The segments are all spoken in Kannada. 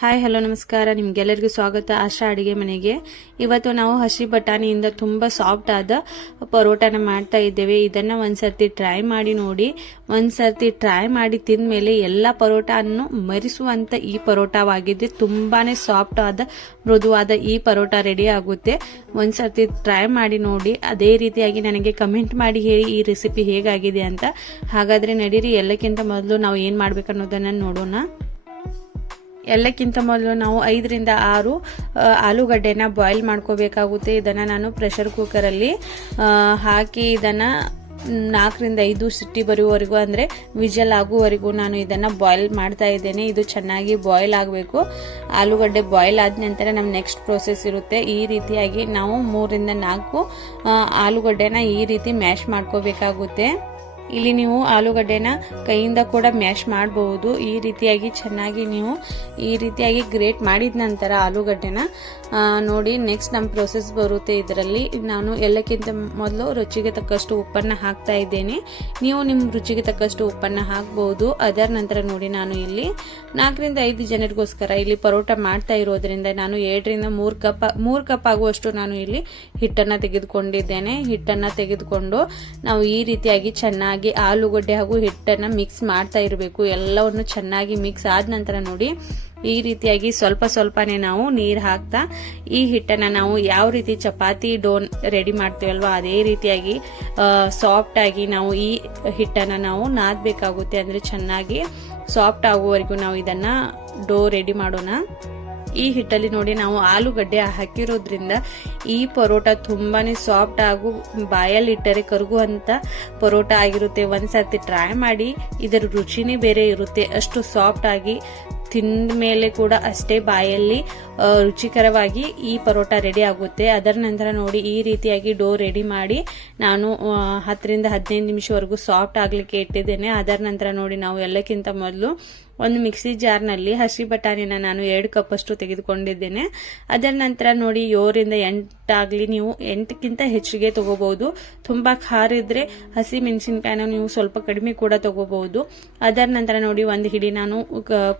ಹಾಯ್ ಹಲೋ ನಮಸ್ಕಾರ, ನಿಮ್ಗೆಲ್ಲರಿಗೂ ಸ್ವಾಗತ ಆಶಾ ಅಡಿಗೆ ಮನೆಗೆ. ಇವತ್ತು ನಾವು ಹಸಿ ಬಟಾಣಿಯಿಂದ ತುಂಬಾ ಸಾಫ್ಟ್ ಆದ ಪರೋಟಾನ ಮಾಡ್ತಾ ಇದ್ದೇವೆ. ಇದನ್ನ ಒಂದ್ಸರ್ತಿ ಟ್ರೈ ಮಾಡಿ ನೋಡಿ. ಒಂದ್ಸರ್ತಿ ಟ್ರೈ ಮಾಡಿ ತಿಂದ್ಮೇಲೆ ಎಲ್ಲ ಪರೋಟಾನ್ನು ಮರಿಸುವಂತ ಈ ಪರೋಟಾವಾಗಿದೆ. ತುಂಬಾನೇ ಸಾಫ್ಟ್ ಆದ ಮೃದುವಾದ ಈ ಪರೋಟ ರೆಡಿ ಆಗುತ್ತೆ. ಒಂದ್ಸರ್ತಿ ಟ್ರೈ ಮಾಡಿ ನೋಡಿ. ಅದೇ ರೀತಿಯಾಗಿ ನನಗೆ ಕಮೆಂಟ್ ಮಾಡಿ ಹೇಳಿ ಈ ರೆಸಿಪಿ ಹೇಗಾಗಿದೆ ಅಂತ. ಹಾಗಾದ್ರೆ ನಡೀರಿ, ಎಲ್ಲಕ್ಕಿಂತ ಮೊದಲು ನಾವು ಏನ್ ಮಾಡ್ಬೇಕನ್ನೋದನ್ನ ನೋಡೋಣ. ಎಲ್ಲಕ್ಕಿಂತ ಮೊದಲು ನಾವು 5 ರಿಂದ 6 ಆಲೂಗಡ್ಡೆನ ಬಾಯ್ಲ್ ಮಾಡ್ಕೋಬೇಕಾಗುತ್ತೆ. ಇದನ್ನ ನಾನು ಪ್ರೆಷರ್ ಕುಕ್ಕರಲ್ಲಿ ಹಾಕಿ ಇದನ್ನ 4 ರಿಂದ 5 ಸಿಟಿ ಬರುವವರೆಗೂ, ಅಂದ್ರೆ ವಿಜಲ್ ಆಗುವವರೆಗೂ ನಾನು ಇದನ್ನ ಬಾಯ್ಲ್ ಮಾಡ್ತಾ ಇದ್ದೇನೆ. ಇದು ಚೆನ್ನಾಗಿ ಬಾಯ್ಲ್ ಆಗಬೇಕು. ಆಲೂಗಡ್ಡೆ ಬಾಯ್ಲ್ ಆದ ನಂತರ ನಮ್ಮ ನೆಕ್ಸ್ಟ್ ಪ್ರೋಸೆಸ್ ಇರುತ್ತೆ. ಈ ರೀತಿಯಾಗಿ ನಾವು 3 ರಿಂದ 4 ಆಲೂಗಡ್ಡೆನ ಈ ರೀತಿ ಮ್ಯಾಶ್ ಮಾಡ್ಕೋಬೇಕಾಗುತ್ತೆ. ಇಲ್ಲಿ ನೀವು ಆಲೂಗಡ್ಡೆನ ಕೈಯಿಂದ ಕೂಡ ಮ್ಯಾಶ್ ಮಾಡಬಹುದು. ಈ ರೀತಿಯಾಗಿ ಚೆನ್ನಾಗಿ ನೀವು ಈ ರೀತಿಯಾಗಿ ಗ್ರೇಟ್ ಮಾಡಿದ ನಂತರ ಆಲೂಗಡ್ಡೆನ ನೋಡಿ ನೆಕ್ಸ್ಟ್ ನಮ್ಮ ಪ್ರೋಸೆಸ್ ಬರುತ್ತೆ. ಇದರಲ್ಲಿ ನಾನು ಎಲ್ಲಕ್ಕಿಂತ ಮೊದಲು ರುಚಿಗೆ ತಕ್ಕಷ್ಟು ಉಪ್ಪನ್ನ ಹಾಕ್ತಾ ಇದ್ದೇನೆ. ನೀವು ನಿಮ್ಮ ರುಚಿಗೆ ತಕ್ಕಷ್ಟು ಉಪ್ಪನ್ನ ಹಾಕಬಹುದು. ಅದರ ನಂತರ ನೋಡಿ ನಾನು ಇಲ್ಲಿ 4 ರಿಂದ 5 ಜನರಿಗೋಸ್ಕರ ಇಲ್ಲಿ ಪರೋಟ ಮಾಡ್ತಾ ಇರೋದ್ರಿಂದ ನಾನು 2 ರಿಂದ 3 ಕಪ್ ಆಗುವಷ್ಟು ನಾನು ಇಲ್ಲಿ ಹಿಟ್ಟನ್ನ ತೆಗೆದುಕೊಂಡಿದ್ದೇನೆ. ಹಿಟ್ಟನ್ನ ತೆಗೆದುಕೊಂಡು ನಾವು ಈ ರೀತಿಯಾಗಿ ಚೆನ್ನಾಗಿ ಆಲೂಗಡ್ಡೆ ಹಾಗೂ ಹಿಟ್ಟನ್ನ ಮಿಕ್ಸ್ ಮಾಡ್ತಾ ಇರಬೇಕು. ಎಲ್ಲವನ್ನು ಚೆನ್ನಾಗಿ ಮಿಕ್ಸ್ ಆದ ನಂತರ ನೋಡಿ ಈ ರೀತಿಯಾಗಿ ಸ್ವಲ್ಪ ಸ್ವಲ್ಪನೇ ನಾವು ನೀರು ಹಾಕ್ತಾ ಈ ಹಿಟ್ಟನ್ನ ನಾವು ಯಾವ ರೀತಿ ಚಪಾತಿ ಡೋನ್ ರೆಡಿ ಮಾಡ್ತೀವಲ್ವಾ ಅದೇ ರೀತಿಯಾಗಿ ಸಾಫ್ಟ್ ಆಗಿ ನಾವು ಈ ಹಿಟ್ಟನ್ನ ನಾವು ನಾದಬೇಕಾಗುತ್ತೆ. ಅಂದ್ರೆ ಚೆನ್ನಾಗಿ ಸಾಫ್ಟ್ ಆಗುವವರೆಗೂ ನಾವು ಇದನ್ನ ಡೋ ರೆಡಿ ಮಾಡೋಣ. ಈ ಹಿಟ್ಟಲ್ಲಿ ನೋಡಿ ನಾವು ಆಲೂಗಡ್ಡೆ ಹಾಕಿರೋದ್ರಿಂದ ಈ ಪರೋಟ ತುಂಬಾನೇ ಸಾಫ್ಟ್ ಹಾಗೂ ಬಾಯಲ್ಲಿ ಇಟ್ಟರೆ ಕರಗುವಂತ ಪರೋಟ ಆಗಿರುತ್ತೆ. ಒಂದ್ಸರ್ತಿ ಟ್ರೈ ಮಾಡಿ, ಇದರ ರುಚಿನೇ ಬೇರೆ ಇರುತ್ತೆ. ಅಷ್ಟು ಸಾಫ್ಟ್ ಆಗಿ ತಿಂದ ಮೇಲೆ ಕೂಡ ಅಷ್ಟೇ ಬಾಯಲ್ಲಿ ರುಚಿಕರವಾಗಿ ಈ ಪರೋಟ ರೆಡಿ ಆಗುತ್ತೆ. ಅದರ ನಂತರ ನೋಡಿ ಈ ರೀತಿಯಾಗಿ ಡೋ ರೆಡಿ ಮಾಡಿ ನಾನು 10 ರಿಂದ 15 ನಿಮಿಷವರೆಗೂ ಸಾಫ್ಟ್ ಆಗ್ಲಿಕ್ಕೆ ಇಟ್ಟಿದ್ದೇನೆ. ಅದರ ನಂತರ ನೋಡಿ ನಾವು ಎಲ್ಲಕ್ಕಿಂತ ಮೊದಲು ಒಂದು ಮಿಕ್ಸಿ ಜಾರ್ನಲ್ಲಿ ಹಸಿ ಬಟಾಣಿನ ನಾನು 2 ಕಪ್ ಅಷ್ಟು ತೆಗೆದುಕೊಂಡಿದ್ದೇನೆ. ಅದರ ನಂತರ ನೋಡಿ 7 ರಿಂದ 8 ಆಗ್ಲಿ, ನೀವು 8ಕ್ಕಿಂತ ಹೆಚ್ಚಿಗೆ ತಗೋಬಹುದು. ತುಂಬಾ ಖಾರ ಇದ್ರೆ ಹಸಿ ಮೆಣಸಿನಕಾಯಿನ ನೀವು ಸ್ವಲ್ಪ ಕಡಿಮೆ ಕೂಡ ತಗೋಬಹುದು. ಅದರ ನಂತರ ನೋಡಿ ಒಂದು ಹಿಡಿ ನಾನು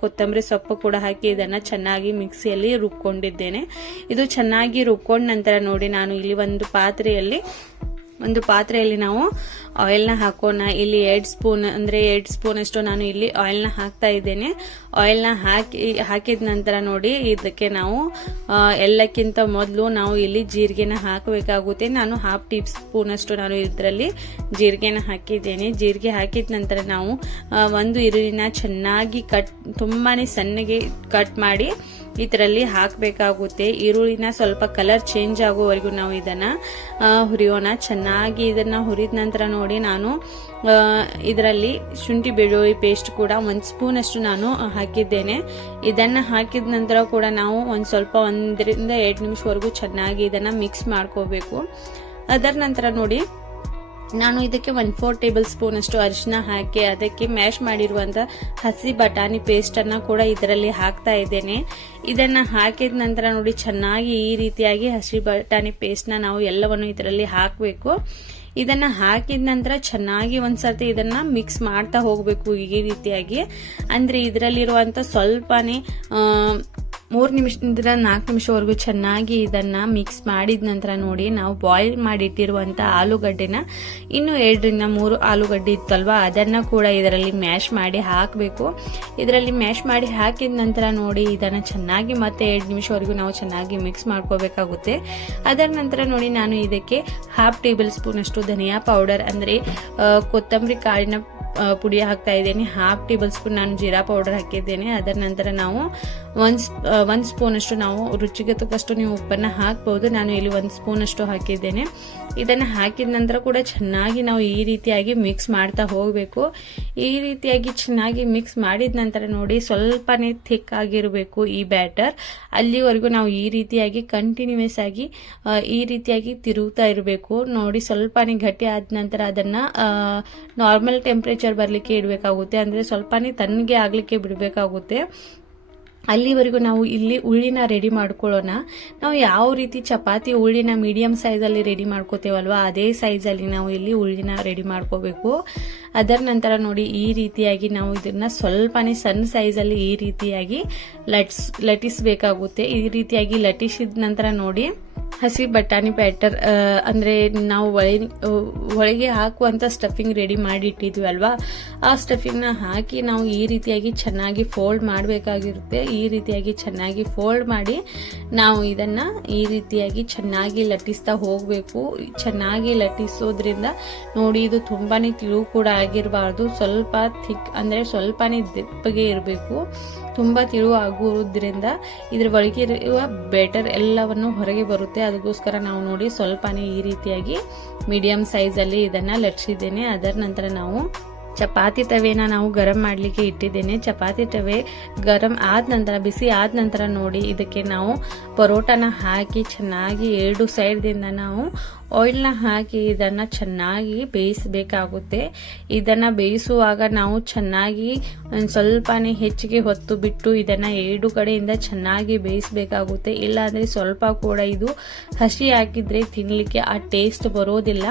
ಕೊತ್ತಂಬರಿ ಸೊಪ್ಪು ಕೂಡ ಹಾಕಿ ಇದನ್ನ ಚೆನ್ನಾಗಿ ಮಿಕ್ಸಿಯಲ್ಲಿ ರುಬ್ಕೊಂಡಿದ್ದೇನೆ. ಇದು ಚೆನ್ನಾಗಿ ರುಬ್ಕೊಂಡ ನಂತರ ನೋಡಿ ನಾನು ಇಲ್ಲಿ ಒಂದು ಪಾತ್ರೆಯಲ್ಲಿ ನಾವು ಆಯಿಲ್ ನ ಹಾಕೋಣ. ಇಲ್ಲಿ 2 ಸ್ಪೂನ್ ಅಂದ್ರೆ 2 ಸ್ಪೂನ್ ಅಷ್ಟು ನಾನು ಇಲ್ಲಿ ಆಯಿಲ್ ನ ಹಾಕ್ತಾ ಇದ್ದೇನೆ. ಆಯಿಲ್ ನ ಹಾಕಿದ ನಂತರ ನೋಡಿ ಇದಕ್ಕೆ ನಾವು ಎಲ್ಲಕ್ಕಿಂತ ಮೊದಲು ನಾವು ಇಲ್ಲಿ ಜೀರಿಗೆನ ಹಾಕಬೇಕಾಗುತ್ತೆ. ನಾನು 1/2 ಟೀ ಸ್ಪೂನ್ ಅಷ್ಟು ನಾನು ಇದರಲ್ಲಿ ಜೀರಿಗೆನ ಹಾಕಿದ್ದೇನೆ. ಜೀರಿಗೆ ಹಾಕಿದ ನಂತರ ನಾವು ಒಂದು ಈರುಳ್ಳಿನ ಚೆನ್ನಾಗಿ ತುಂಬಾನೇ ಸಣ್ಣಗೆ ಕಟ್ ಮಾಡಿ ಇದರಲ್ಲಿ ಹಾಕಬೇಕಾಗುತ್ತೆ. ಈರುಳ್ಳಿನ ಸ್ವಲ್ಪ ಕಲರ್ ಚೇಂಜ್ ಆಗುವವರೆಗೂ ನಾವು ಇದನ್ನ ಹುರಿಯೋಣ. ಚೆನ್ನಾಗಿ ಇದನ್ನ ಹುರಿದ ನಂತರ ನೋಡಿ ನಾನು ಇದರಲ್ಲಿ ಶುಂಠಿ ಬೆಳ್ಳುಳ್ಳಿ ಪೇಸ್ಟ್ ಕೂಡ 1 ಸ್ಪೂನ್ ಅಷ್ಟು ನಾನು ಹಾಕಿದ್ದೇನೆ. ಇದನ್ನ ಹಾಕಿದ ನಂತರ ಕೂಡ ನಾವು ಸ್ವಲ್ಪ 1 ರಿಂದ 2 ನಿಮಿಷವರೆಗೂ ಚೆನ್ನಾಗಿ ಇದನ್ನ ಮಿಕ್ಸ್ ಮಾಡ್ಕೋಬೇಕು. ಅದರ ನಂತರ ನೋಡಿ ನಾನು ಇದಕ್ಕೆ 1/4 ಟೇಬಲ್ ಸ್ಪೂನ್ ಅಷ್ಟು ಅರಿಶಿನ ಹಾಕಿ ಅದಕ್ಕೆ ಮ್ಯಾಶ್ ಮಾಡಿರುವಂತ ಹಸಿ ಬಟಾಣಿ ಪೇಸ್ಟ್ ಅನ್ನ ಕೂಡ ಇದರಲ್ಲಿ ಹಾಕ್ತಾ ಇದ್ದೇನೆ. ಇದನ್ನ ಹಾಕಿದ ನಂತರ ನೋಡಿ ಚೆನ್ನಾಗಿ ಈ ರೀತಿಯಾಗಿ ಹಸಿ ಬಟಾಣಿ ಪೇಸ್ಟ್ ನ ನಾವು ಎಲ್ಲವನ್ನು ಇದರಲ್ಲಿ ಹಾಕಬೇಕು. ಇದನ್ನ ಹಾಕಿದ ನಂತರ ಚೆನ್ನಾಗಿ ಒಂದ್ಸರ್ತಿ ಇದನ್ನ ಮಿಕ್ಸ್ ಮಾಡ್ತಾ ಹೋಗ್ಬೇಕು ಈ ರೀತಿಯಾಗಿ. ಅಂದ್ರೆ ಇದರಲ್ಲಿರುವಂತ ಸ್ವಲ್ಪನೇ 3 ನಿಮಿಷದಿಂದ 4 ನಿಮಿಷವರೆಗೂ ಚೆನ್ನಾಗಿ ಇದನ್ನ ಮಿಕ್ಸ್ ಮಾಡಿದ ನಂತರ ನೋಡಿ ನಾವು ಬಾಯ್ಲ್ ಮಾಡಿಟ್ಟಿರುವಂತ ಆಲೂಗಡ್ಡೆನ ಇನ್ನು 2 ರಿಂದ 3 ಆಲೂಗಡ್ಡೆ ಇತ್ತಲ್ವಾ ಅದನ್ನ ಕೂಡ ಇದರಲ್ಲಿ ಮ್ಯಾಶ್ ಮಾಡಿ ಹಾಕಬೇಕು. ಇದರಲ್ಲಿ ಮ್ಯಾಶ್ ಮಾಡಿ ಹಾಕಿದ ನಂತರ ನೋಡಿ ಇದನ್ನ ಚೆನ್ನಾಗಿ ಮತ್ತೆ 2 ನಿಮಿಷವರೆಗೂ ನಾವು ಚೆನ್ನಾಗಿ ಮಿಕ್ಸ್ ಮಾಡ್ಕೋಬೇಕಾಗುತ್ತೆ. ಅದರ ನಂತರ ನೋಡಿ ನಾನು ಇದಕ್ಕೆ 1/2 ಟೇಬಲ್ ಸ್ಪೂನ್ ಅಷ್ಟು ಧನಿಯಾ ಪೌಡರ್ ಅಂದ್ರೆ ಕೊತ್ತಂಬರಿ ಕಾಳಿನ ಪುಡಿ ಹಾಕ್ತಾ ಇದ್ದೇನೆ. 1/2 ಟೇಬಲ್ ಸ್ಪೂನ್ ನಾನು ಜೀರಾ ಪೌಡರ್ ಹಾಕಿದ್ದೇನೆ. ಅದರ ನಂತರ ನಾವು 1 ಸ್ಪೂನ್ ಅಷ್ಟು ನಾವು ರುಚಿಗೆ ತಕ್ಕಷ್ಟು ನೀವು ಉಪ್ಪನ್ನ ಹಾಕಬಹುದು. ನಾನು ಇಲ್ಲಿ 1 ಸ್ಪೂನ್ ಅಷ್ಟು ಹಾಕಿದ್ದೇನೆ. ಇದನ್ನ ಹಾಕಿದ ನಂತರ ಕೂಡ ಚೆನ್ನಾಗಿ ನಾವು ಈ ರೀತಿಯಾಗಿ ಮಿಕ್ಸ್ ಮಾಡ್ತಾ ಹೋಗಬೇಕು. ಈ ರೀತಿಯಾಗಿ ಚೆನ್ನಾಗಿ ಮಿಕ್ಸ್ ಮಾಡಿದ ನಂತರ ನೋಡಿ ಸ್ವಲ್ಪನೇ ಥಿಕ್ ಆಗಿರಬೇಕು ಈ ಬ್ಯಾಟರ್. ಅಲ್ಲಿವರೆಗೂ ನಾವು ಈ ರೀತಿಯಾಗಿ ಕಂಟಿನ್ಯೂಸ್ ಆಗಿ ಈ ರೀತಿಯಾಗಿ ತಿರುಗ್ತಾ ಇರಬೇಕು. ನೋಡಿ ಸ್ವಲ್ಪನೇ ಗಟ್ಟಿ ಆದ ನಂತರ ಅದನ್ನ ನಾರ್ಮಲ್ ಟೆಂಪರೇಚರ್ ಬರ್ಲಿಕ್ಕೆ ಇಡಬೇಕಾಗುತ್ತೆ. ಅಂದ್ರೆ ಸ್ವಲ್ಪನೇ ತಣ್ಣಗೆ ಆಗ್ಲಿಕ್ಕೆ ಬಿಡಬೇಕಾಗುತ್ತೆ. ಅಲ್ಲಿವರೆಗೂ ನಾವು ಇಲ್ಲಿ ಉಳ್ಳಿನ ರೆಡಿ ಮಾಡ್ಕೊಳ್ಳೋಣ. ನಾವು ಯಾವ ರೀತಿ ಚಪಾತಿ ಉಳ್ಳಿನ ಮೀಡಿಯಂ ಸೈಜ್ ಅಲ್ಲಿ ರೆಡಿ ಮಾಡ್ಕೋತೇವಲ್ವಾ ಅದೇ ಸೈಜ್ ಅಲ್ಲಿ ನಾವು ಇಲ್ಲಿ ಉಳ್ಳಿನ ರೆಡಿ ಮಾಡ್ಕೋಬೇಕು. ಅದರ ನಂತರ ನೋಡಿ ಈ ರೀತಿಯಾಗಿ ನಾವು ಇದನ್ನ ಸ್ವಲ್ಪನೇ ಸಣ್ಣ ಸೈಜಲ್ಲಿ ಈ ರೀತಿಯಾಗಿ ಲಟಿಸಬೇಕಾಗುತ್ತೆ. ಈ ರೀತಿಯಾಗಿ ಲಟಿಸಿದ ನಂತರ ನೋಡಿ ಹಸಿ ಬಟಾಣಿ ಬ್ಯಾಟರ್ ಅಂದ್ರೆ ನಾವು ಒಳಗೆ ಹಾಕುವಂತ ಸ್ಟಫಿಂಗ್ ರೆಡಿ ಮಾಡಿ ಇಟ್ಟಿದ್ವಿ ಅಲ್ವಾ, ಆ ಸ್ಟಫಿಂಗ್ ನ ಹಾಕಿ ನಾವು ಈ ರೀತಿಯಾಗಿ ಚೆನ್ನಾಗಿ ಫೋಲ್ಡ್ ಮಾಡಬೇಕಾಗಿರುತ್ತೆ. ಈ ರೀತಿಯಾಗಿ ಚೆನ್ನಾಗಿ ಫೋಲ್ಡ್ ಮಾಡಿ ನಾವು ಇದನ್ನ ಈ ರೀತಿಯಾಗಿ ಚೆನ್ನಾಗಿ ಲಟ್ಟಿಸ್ತಾ ಹೋಗ್ಬೇಕು. ಚೆನ್ನಾಗಿ ಲಟ್ಟಿಸೋದ್ರಿಂದ ನೋಡಿ ಇದು ತುಂಬಾನೇ ತಿಳು ಕೂಡ ಆಗಿರಬಾರ್ದು, ಸ್ವಲ್ಪ ಥಿಕ್ ಅಂದ್ರೆ ಸ್ವಲ್ಪನೇ ದಪ್ಪಗೆ ಇರಬೇಕು. ತುಂಬಾ ತಿಳು ಆಗುವುದರಿಂದ ಇದ್ರ ಒಳಗೆ ಇರುವ ಬೇಟರ್ ಎಲ್ಲವನ್ನು ಹೊರಗೆ ಬರುತ್ತೆ. ಅದಕ್ಕೋಸ್ಕರ ನಾವು ನೋಡಿ ಸ್ವಲ್ಪನೇ ಈ ರೀತಿಯಾಗಿ ಮೀಡಿಯಂ ಸೈಜ್ ಅಲ್ಲಿ ಇದನ್ನ ಲಟ್ಸಿದ್ದೇನೆ. ಅದರ ನಂತರ ನಾವು ಚಪಾತಿ ತವೆನ ನಾವು ಗರಂ ಮಾಡ್ಲಿಕ್ಕೆ ಇಟ್ಟಿದ್ದೇನೆ. ಚಪಾತಿ ತವೆ ಗರಂ ಆದ ನಂತರ ಬಿಸಿ ಆದ ನಂತರ ನೋಡಿ ಇದಕ್ಕೆ ನಾವು ಪರೋಟಾನ ಹಾಕಿ ಚೆನ್ನಾಗಿ 2 ಸೈಡ್ದಿಂದ ನಾವು ಆಯಿಲ್ನ ಹಾಕಿ ಇದನ್ನ ಚೆನ್ನಾಗಿ ಬೇಯಿಸಬೇಕಾಗುತ್ತೆ. ಇದನ್ನ ಬೇಯಿಸುವಾಗ ನಾವು ಚೆನ್ನಾಗಿ ಒಂದು ಸ್ವಲ್ಪನೇ ಹೆಚ್ಚಿಗೆ ಹೊತ್ತು ಬಿಟ್ಟು ಇದನ್ನ 2 ಕಡೆಯಿಂದ ಚೆನ್ನಾಗಿ ಬೇಯಿಸಬೇಕಾಗುತ್ತೆ. ಇಲ್ಲಾಂದ್ರೆ ಸ್ವಲ್ಪ ಕೂಡ ಇದು ಹಸಿ ಹಾಕಿದ್ರೆ ತಿನ್ಲಿಕ್ಕೆ ಆ ಟೇಸ್ಟ್ ಬರೋದಿಲ್ಲ.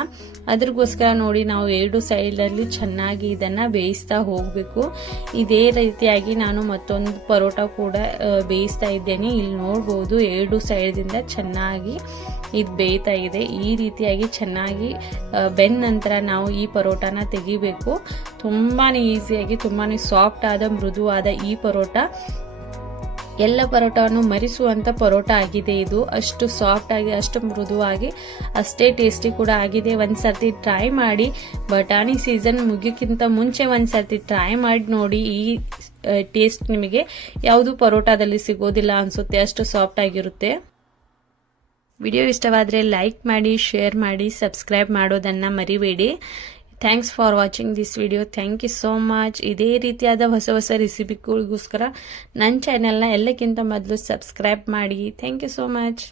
ಅದ್ರಗೋಸ್ಕರ ನೋಡಿ ನಾವು 2 ಸೈಡ್ ಅಲ್ಲಿ ಚೆನ್ನಾಗಿ ಇದನ್ನ ಬೇಯಿಸ್ತಾ ಹೋಗ್ಬೇಕು. ಇದೇ ರೀತಿಯಾಗಿ ನಾನು ಮತ್ತೊಂದು ಪರೋಟ ಕೂಡ ಬೇಯಿಸ್ತಾ ಇದ್ದೇನೆ. ಇಲ್ಲಿ ನೋಡಬಹುದು 2 ಸೈಡ್ ದಿಂದ ಚೆನ್ನಾಗಿ ಇದು ಬೇಯ್ತಾ ಇದೆ. ಈ ರೀತಿಯಾಗಿ ಚೆನ್ನಾಗಿ ಬೆಂದ ನಂತರ ನಾವು ಈ ಪರೋಟಾನ ತೆಗಿಬೇಕು. ತುಂಬಾನೇ ಈಸಿಯಾಗಿ ತುಂಬಾನೇ ಸಾಫ್ಟ್ ಆದ ಮೃದುವಾದ ಈ ಪರೋಟ ಎಲ್ಲ ಪರೋಟವನ್ನು ಮರಿಸುವಂತ ಪರೋಟ ಆಗಿದೆ. ಇದು ಅಷ್ಟು ಸಾಫ್ಟ್ ಆಗಿ ಅಷ್ಟು ಮೃದುವಾಗಿ ಅಷ್ಟೇ ಟೇಸ್ಟಿ ಕೂಡ ಆಗಿದೆ. ಒಂದ್ಸರ್ತಿ ಟ್ರೈ ಮಾಡಿ. ಬಟಾಣಿ ಸೀಸನ್ ಮುಗಿಯೋಕ್ಕಿಂತ ಮುಂಚೆ ಒಂದ್ಸರ್ತಿ ಟ್ರೈ ಮಾಡಿ ನೋಡಿ. ಈ ಟೇಸ್ಟ್ ನಿಮಗೆ ಯಾವುದು ಪರೋಟಾದಲ್ಲಿ ಸಿಗೋದಿಲ್ಲ ಅನ್ಸುತ್ತೆ, ಅಷ್ಟು ಸಾಫ್ಟ್ ಆಗಿರುತ್ತೆ. ವಿಡಿಯೋ ಇಷ್ಟವಾದರೆ ಲೈಕ್ ಮಾಡಿ, ಶೇರ್ ಮಾಡಿ, ಸಬ್ಸ್ಕ್ರೈಬ್ ಮಾಡೋದನ್ನ ಮರಿಬೇಡಿ. Thanks for watching this video. Thank you so much. ಇದೇ ರೀತಿಯಾದ ಹೊಸ ಹೊಸ ರೆಸಿಪಿಗಳಿಗೋಸ್ಕರ ನನ್ನ ಚಾನೆಲ್ನ ಎಲ್ಲಕ್ಕಿಂತ ಮೊದಲು ಸಬ್ಸ್ಕ್ರೈಬ್ ಮಾಡಿ. Thank you so much.